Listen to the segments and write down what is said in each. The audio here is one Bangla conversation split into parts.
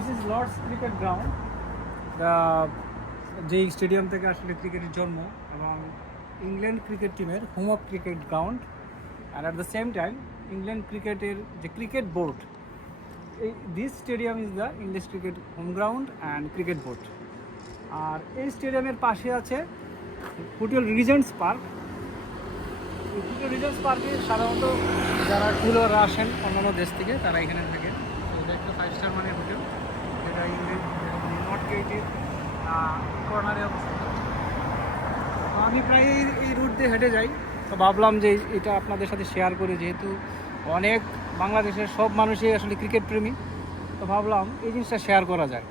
This is Lord's cricket ground, যেই স্টেডিয়াম থেকে আসলে ক্রিকেটের জন্ম এবং ইংল্যান্ড ক্রিকেট টিমের home of cricket ground. And at the same time England ক্রিকেটের যে cricket board, this stadium is the English cricket home ground and cricket board. আর এই স্টেডিয়ামের পাশে আছে hotel Regent's park. Hotel Regent's পার্কে সাধারণত যারা ট্যুরাররা আসেন অন্যান্য দেশ থেকে তারা এখানে থাকেন। এটা একটা 5 স্টার মানের হোটেল, যেটা ইংল্যান্ড নর্থ গেটের কর্নারে অবস্থিত। আমি প্রায় এই রুট দিয়ে হেঁটে যাই, তো ভাবলাম যে এটা আপনাদের সাথে শেয়ার করি, যেহেতু অনেক বাংলাদেশের সব মানুষই আসলে ক্রিকেট প্রেমী। তো ভাবলাম এই জিনিসটা শেয়ার করা যায়,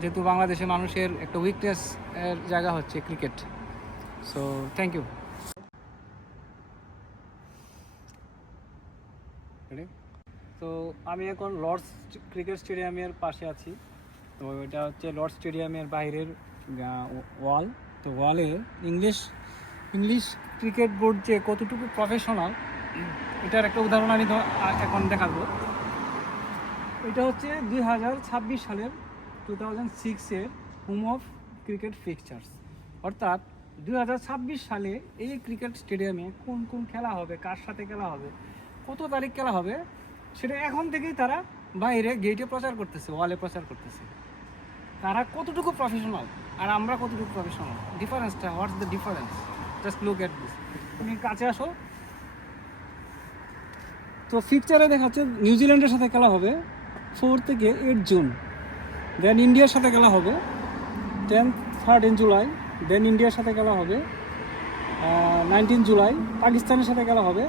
যেহেতু বাংলাদেশের মানুষের একটা উইকনেস এর জায়গা হচ্ছে ক্রিকেট। So thank you. তো আমি এখন লর্ডস ক্রিকেট স্টেডিয়ামের পাশে আছি। তো এটা হচ্ছে লর্ডস স্টেডিয়ামের বাইরের ওয়াল। তো ওয়ালে ইংলিশ ক্রিকেট বোর্ড যে কতটুকু প্রফেশনাল, এটার একটা উদাহরণ আমি এখন দেখাবো। এটা হচ্ছে 2026 সালের 2006-এর হোম অফ ক্রিকেট ফিক্সচার্স। অর্থাৎ 2026 সালে এই ক্রিকেট স্টেডিয়ামে কোন কোন খেলা হবে, কার সাথে খেলা হবে, কত তারিখ খেলা হবে, সেটা এখন থেকেই তারা বাইরে গেটে প্রচার করতেছে, ওয়ালে প্রচার করতেছে। তারা কতটুকু প্রফেশনাল আর আমরা কতটুকু প্রফেশনাল, ডিফারেন্সটা, what's the difference, just look at this. তুমি কাছে আসো। তো ফিকচারে দেখাচ্ছে নিউজিল্যান্ডের সাথে খেলা হবে 4 থেকে 8 জুন, দেন ইন্ডিয়ার সাথে খেলা হবে 13 জুলাই, দেন ইন্ডিয়ার সাথে খেলা হবে 19 জুলাই, পাকিস্তানের সাথে খেলা হবে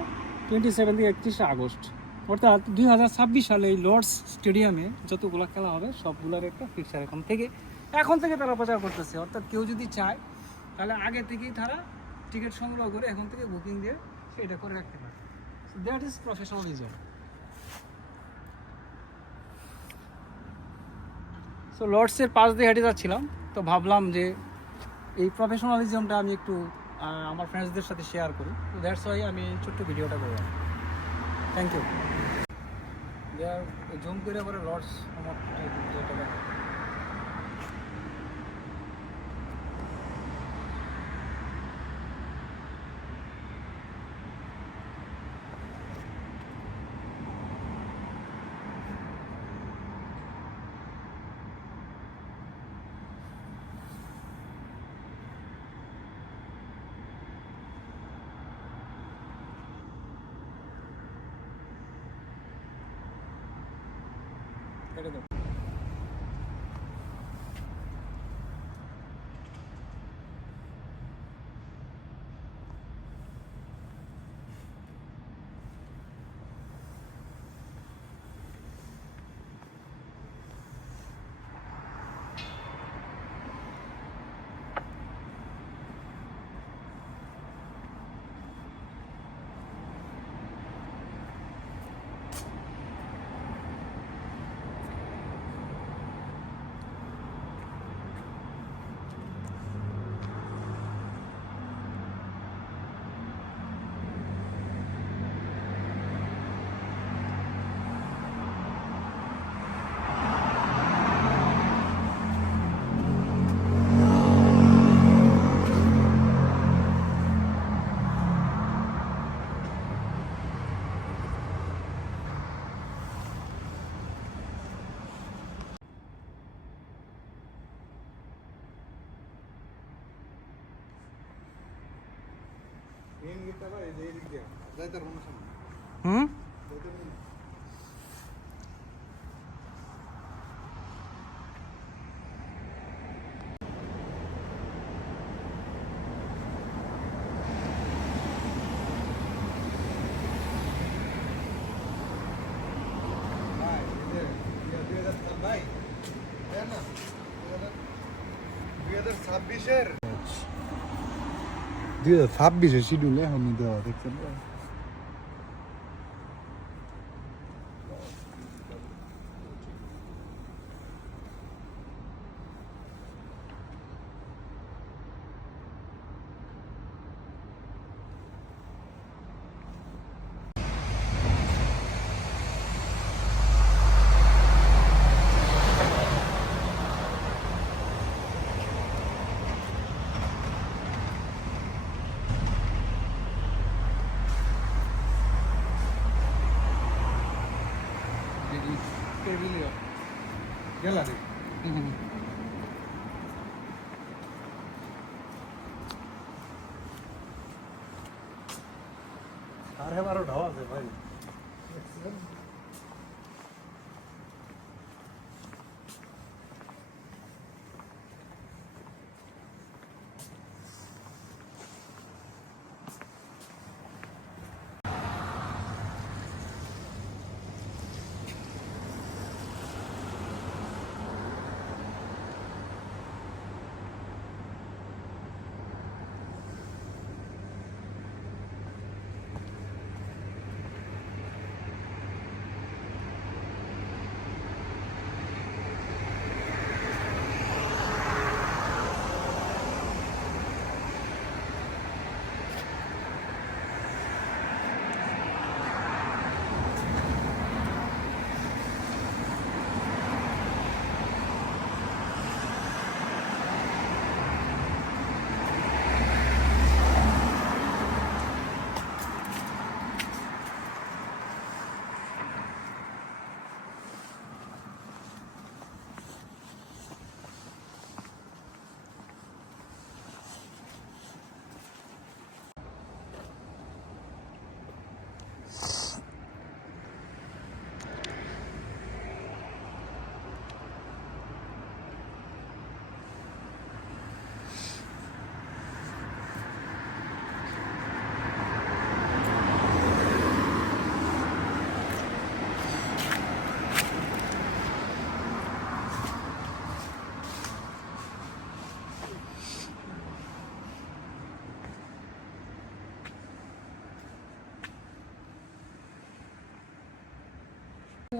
27 থেকে 31 আগস্ট। অর্থাৎ 2026 সালে এই লর্ডস স্টেডিয়ামে যতগুলো খেলা হবে সবগুলোর একটা ফিক্সার এখন থেকে তারা প্রচার করতেছে। অর্থাৎ কেউ যদি চায় তাহলে আগে থেকেই তারা টিকিট সংগ্রহ করে এখন থেকে বুকিং দিয়ে সেটা করে রাখতে পারে। That is professionalism. সো লর্ডসের পাশ দিয়ে হেঁটে যাচ্ছিলাম, তো ভাবলাম যে এই প্রফেশনালিজমটা আমি একটু আমার ফ্রেন্ডসদের সাথে শেয়ার করি। তো দ্যাটস ওয়াই আমি ছোট্ট ভিডিওটা করলাম। Thank you. দেয়ার জুম করে পরে লর্ডস আমার যেটা কেটে দেবো। হুম দুই হাজার ছাব্বিশের শিডিউল এখনই দেওয়া দেখছেন। পেভিলিয়ন। গ্যালারি আর হেবারও ঢাও আছে ভাই।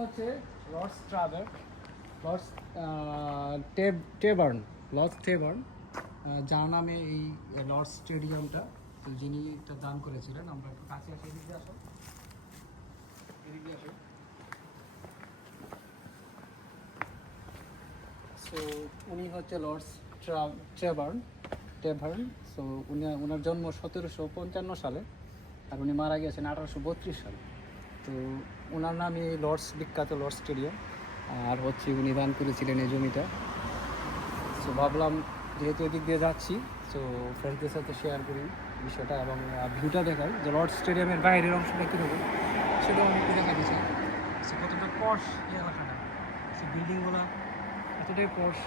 হচ্ছে লর্ডস ট্রাভার, লর্ডস টেবার্ন, যার নামে এই লর্ডস স্টেডিয়ামটা, তো যিনি এটা দান করেছিলেন। আমরা একটু কাছে আসি, এদিক দিয়ে আসো, এদিক দিয়ে আসো। সো উনি হচ্ছে লর্ডস টেবার্ন। সো ওনার জন্ম 1755 সালে, আর উনি মারা গেছেন 1832 সালে। তো ওনার নামে লর্ডস, বিখ্যাত লর্ডস স্টেডিয়াম। আর হচ্ছে উনি দান করেছিলেন এই জমিটা। সো ভাবলাম যেহেতু এদিক দিয়ে যাচ্ছি, সো ফ্রেন্ডদের সাথে শেয়ার করি বিষয়টা এবং ভিউটা দেখাই যে লর্ডস স্টেডিয়ামের বাইরের অংশটা কীরকম সেটাও আমি একটু দেখা দিচ্ছি। সে কতটা পশ এই এলাকাটা, সে বিল্ডিংগুলো এতটাই পশ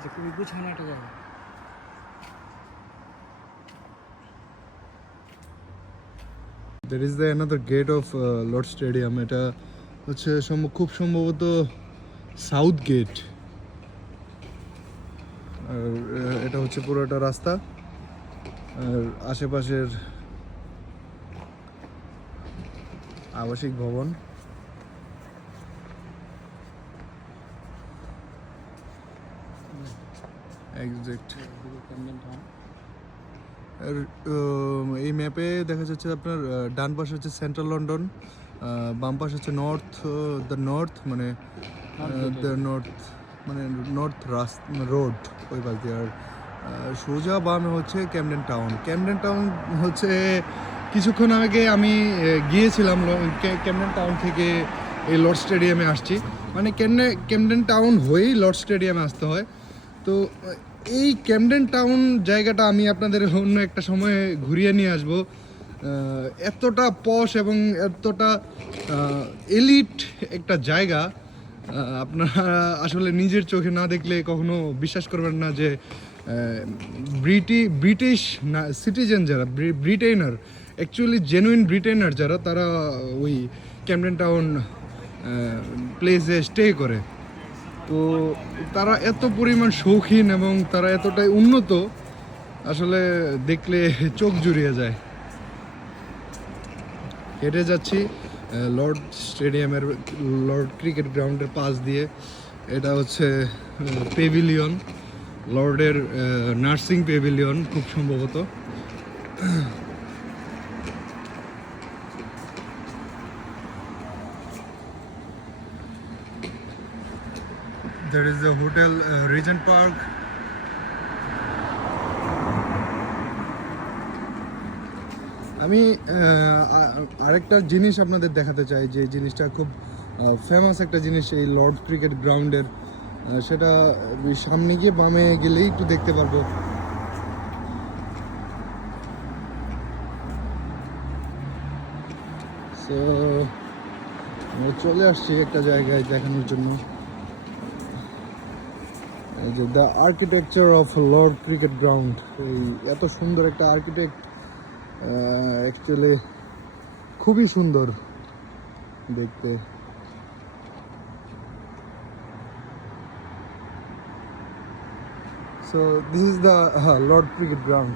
যে খুবই গুছানো একটা জায়গা। There is the another gate of Lord Stadium. এটা হচ্ছে খুব সম্ভবত সাউথ গেট। আর এটা হচ্ছে পুরোটা রাস্তা, আর আশেপাশের আবাসিক ভবন। এক্সাক্ট। আর এই ম্যাপে দেখা যাচ্ছে আপনার ডান পাশে হচ্ছে সেন্ট্রাল লন্ডন, বাম পাশে হচ্ছে নর্থ মানে নর্থ রোড ওই পাশ দিয়ে। আর সোজা বামে হচ্ছে ক্যামডেন টাউন হচ্ছে কিছুক্ষণ আগে আমি গিয়েছিলাম ক্যামডেন টাউন থেকে এই লর্ড স্টেডিয়ামে আসছি। মানে ক্যামডেন টাউন হয়েই লর্ড স্টেডিয়ামে আসতে হয়। তো এই ক্যামডেন টাউন জায়গাটা আমি আপনাদের অন্য একটা সময় ঘুরিয়ে নিয়ে আসবো। এতটা পশ এবং এতটা এলিট একটা জায়গা আপনারা আসলে নিজের চোখে না দেখলে কখনো বিশ্বাস করবেন না যে ব্রিটিশ সিটিজেন যারা, ব্রিটেনার, অ্যাকচুয়ালি জেনুইন ব্রিটেনার যারা, তারা ওই ক্যামডেন টাউন প্লেসে স্টে করে। তো তারা এত পরিমাণ শৌখিন এবং তারা এতটাই উন্নত, আসলে দেখলে চোখ জুড়িয়ে যায়। হেঁটে যাচ্ছি লর্ড স্টেডিয়ামের, লর্ড ক্রিকেট গ্রাউন্ডের পাশ দিয়ে। এটা হচ্ছে পেভিলিয়ন, লর্ডের নার্সিং পেভিলিয়ন খুব সম্ভবত। There is a hotel, Regent Park. আমি আরেকটা জিনিস আপনাদের দেখাতে চাই, যে জিনিসটা খুব ফেমাস একটা জিনিস এই লর্ড ক্রিকেট গ্রাউন্ডের, সেটা সামনে গিয়ে বামে গেলেই একটু দেখতে পারবো। সো আমরা চলে আসছি একটা জায়গায় দেখানোর জন্য, এই যে the architecture of Lord cricket ground. এই এত সুন্দর একটা আর্কিটেক্ট, অ্যাকচুয়ালি খুবই সুন্দর দেখতে। So this is the Lord Cricket Ground.